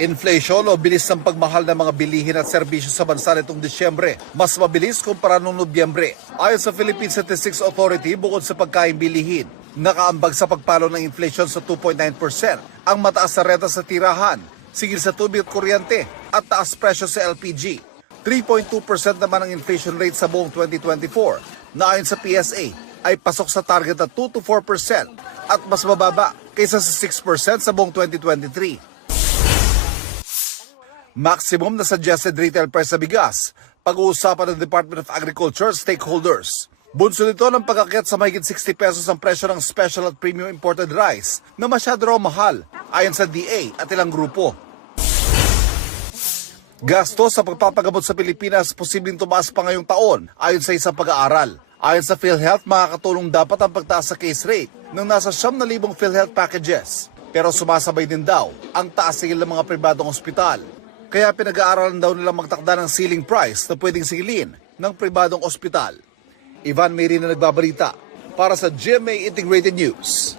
Inflation o bilis ng pagmahal ng mga bilihin at serbisyo sa bansa nitong Disyembre, mas mabilis kumpara noong Nobyembre. Ayon sa Philippine Statistics Authority, bukod sa pagkain bilihin, nakaambag sa pagpalo ng inflation sa 2.9%, ang mataas na renta sa tirahan, sigil sa tubig at kuryente, at taas presyo sa LPG. 3.2% naman ang inflation rate sa buong 2024, na ayon sa PSA, ay pasok sa target na 2 to 4% at mas mababa kaysa sa 6% sa buong 2023. Maximum na suggested retail price sa bigas, pag-uusapan ng Department of Agriculture stakeholders. Bunso nito ng pag-akyat sa mahigit 60 pesos ang presyo ng special at premium imported rice na masyado raw mahal ayon sa DA at ilang grupo. Gasto sa pagpapagamot sa Pilipinas posibleng tumaas pa ngayong taon ayon sa isang pag-aaral. Ayon sa PhilHealth, makakatulong dapat ang pagtaas sa case rate ng nasa 9,000 PhilHealth packages. Pero sumasabay din daw ang taas sigil ng mga pribadong ospital. Kaya pinag-aaralan daw nilang magtakda ng ceiling price na pwedeng sigilin ng pribadong ospital. Ivan Mary na nagbabalita para sa GMA Integrated News.